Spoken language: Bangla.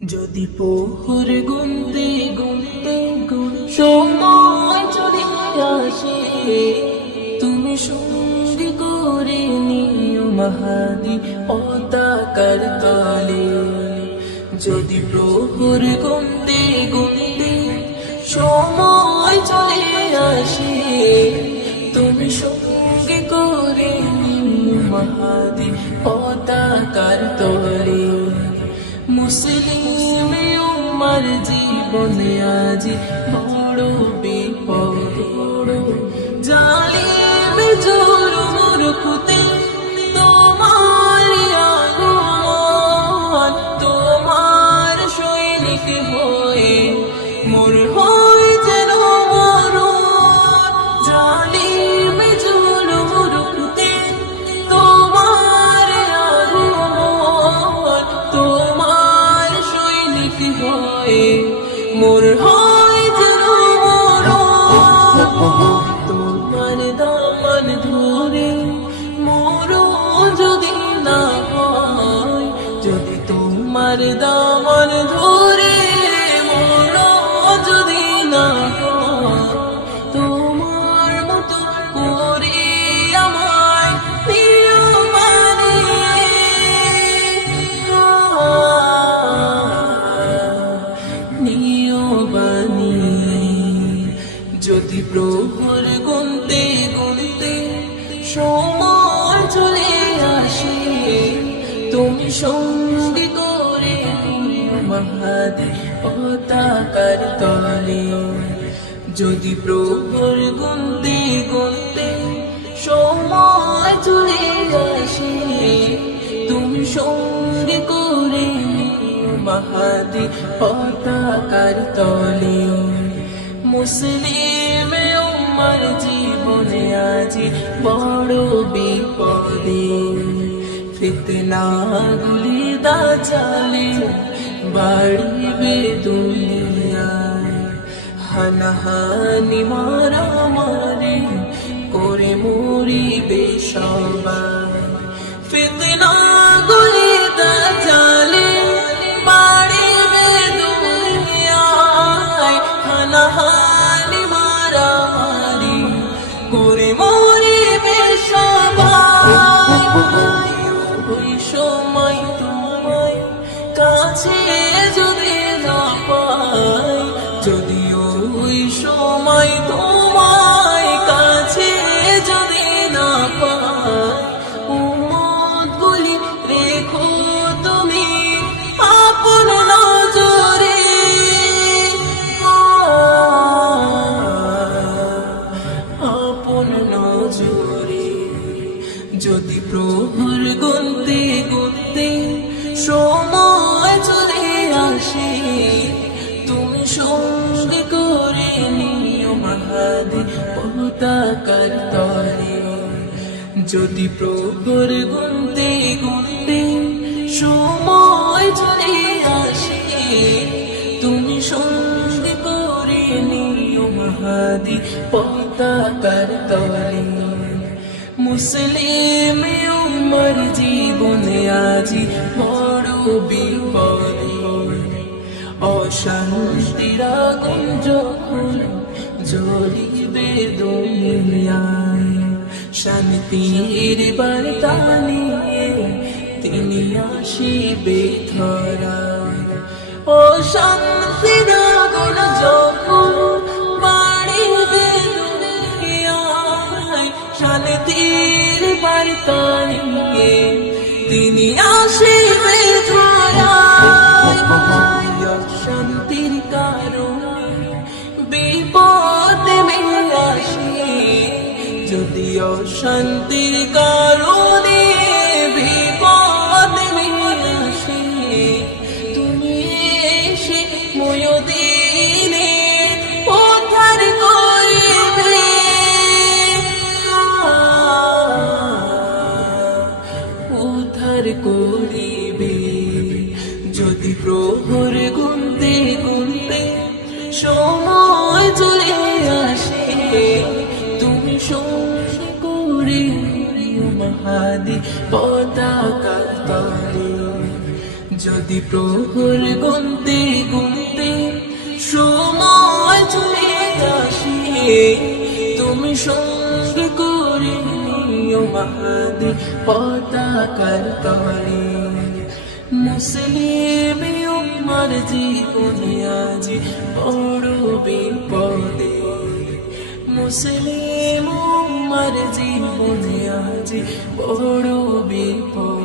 যদি প্রহর গুনতে গুনতে সময় চলে আসে, তুমি সঙ্গী করে নিও মাহাদি পতাকার তলে। যদি প্রহর গুনতে গুনতে সময় চলে আসে, তুমি সঙ্গী করে নিও মাহাদি পতাকার তলে। মুসলিম উম্মার জীবনে আজ বড় বিপদ, জালিম জুলুমের খুঁতে তোমার আগমন, তোমার সৈনিক হয়ে মোর হয় যেন মরণ। জালিম জুলুমের খুঁতে তোমার আগমন, তোমার সৈনিক হয়ে মোর হয় যেন মরণ। তোমার দামান ধরে মোরও যদি না হয়, যদি তোমার দামান ধরে মোরও যদি না হয়, তোমার মতো করে আমায় প্রিয় যদি প্রহর গুনতে গুনতে সময় চলে আসে, তুমি সঙ্গী করে মাহাদি পতাকার তলে। যদি প্রহর গুনতে গুনতে সময় চলে আসে, তুমি সঙ্গী করে মাহাদি পতাকার তলে। মুসলিম উম্মার জীবনে আজ বড় বিপদে, ফিতনা গুলি দাচালে বাড়িবে দুনিয়ায়। হানাহানি মারামারি করে মরিবে সবাই। ফিতনা গুলি দাচালে বাড়িবে দুনিয়ায়। হানাহানি মারামারি করে মরিবে সবাই। ওই সময় তোমায় কাছে যদি না পাই, যদি ওই সময় তোমায় কাছে যদি না পাই, উম্মত গুলি রেখো তুমি আপন নজরে। আপন নজরে যদি প্রহর গুনতে গুনতে সময় চলে আসে, তুমি সঙ্গে করে নিও মাহাদি পতাকার তলে। যদি প্রহর গুনতে গুনতে সময় চলে আসে, তুমি সঙ্গে করে নিও মাহাদি পতাকার তলে। মুসলিম উম্মার জীবনে আজ বড় বিপদে, অশান্তির আগুন যখন জ্বলিবে দুনিয়ায়। শান্তির বার্তা নিয়ে তিনি আসিবে ধরায়। অশান্তির আগুন যখন বাড়িবে দুনিয়ায়, শান্তির বার্তা নিয়ে তিনি আসিবে ধরায়। শান্তির কারণে বিপদ নেমে আসে, যদি অশান্তির কারণে বিপদ নেমে আসে, তুমি এসে ময়দিনে উদ্ধার করবে। উদ্ধার করিবে। যদি প্রহর গুনতে গুনতে সময় চলে আসে, তুমি সঙ্গে করে মাহাদি পতাকার তলে। যদি প্রহর গুনতে গুনতে সময় চলে আসে, তুমি সঙ্গে করে নিও মাহাদি পতাকার তলে। মুসলিম উম্মার জীবনে আজি বড় বিপদে, মুসলিম উম্মার জীবনে আজি বড় বিপদে।